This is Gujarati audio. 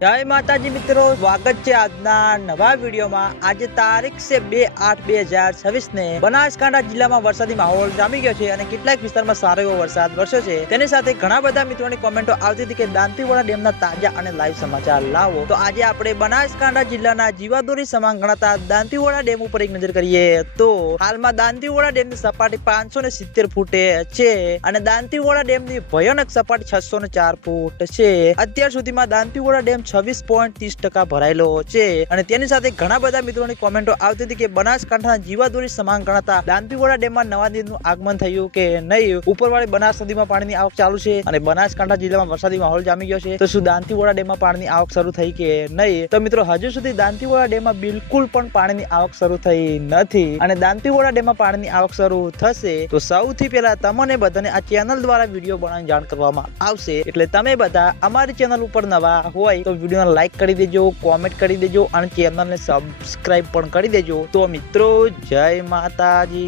જય માતાજી મિત્રો, સ્વાગત છે આજના નવા વિડીયોમાં। આજે તારીખ છે 2/8/2026 ને બનાસકાંઠા જિલ્લામાં વરસાદી માહોલ જામી ગયો છે અને કેટલાક વિસ્તારમાં સારો એવો વરસાદ વરસ્યો છે। તેની સાથે ઘણા બધા મિત્રોની કોમેન્ટો આવતી હતી કે દાંતીવાડા ડેમના તાજા અને લાઈવ સમાચાર લાવો। તો આજે આપણે બનાસકાંઠા જિલ્લાના જીવાદોરી સમાન ગણાતા દાંતીવાડા ડેમ ઉપર એક નજર કરીએ તો હાલમાં દાંતીવાડા ડેમની સપાટી 570 ફૂટે છે અને દાંતીવાડા ડેમની ભયાનક સપાટી 604 ફૂટ છે। અત્યાર સુધીમાં દાંતીવાડા ડેમ 26.30% ભરાયેલો છે અને તેની સાથે ઘણા બધા મિત્રોની કોમેન્ટો આવતી હતી કે બનાસકાંઠાના જીવાદોરી સમાન ગણાતા દાંતીવાડા ડેમમાં નવા નીરનું આગમન થયું કે નહીં, ઉપરવાળી બનાસ નદીમાં પાણીની આવક ચાલુ છે અને બનાસકાંઠા જિલ્લામાં વરસાદી માહોલ જામી ગયો છે, તો શું દાંતીવાડા ડેમમાં પાણીની આવક શરૂ થઈ કે નહીં? તો મિત્રો, હજુ સુધી દાંતીવાડા ડેમમાં બિલકુલ પણ પાણીની આવક શરૂ થઈ નથી અને દાંતીવાડા ડેમમાં પાણીની આવક શરૂ થશે તો સૌથી પહેલા તમને બધાને આ ચેનલ દ્વારા વિડીયો બનાવીને જાણ કરવામાં આવશે। એટલે તમે બધા અમારી ચેનલ ઉપર નવા હોય તો વિડીયોને લાઈક કરી દેજો, કોમેન્ટ કરી દેજો અને ચેનલને સબસ્ક્રાઇબ પણ કરી દેજો। તો મિત્રો, જય માતાજી।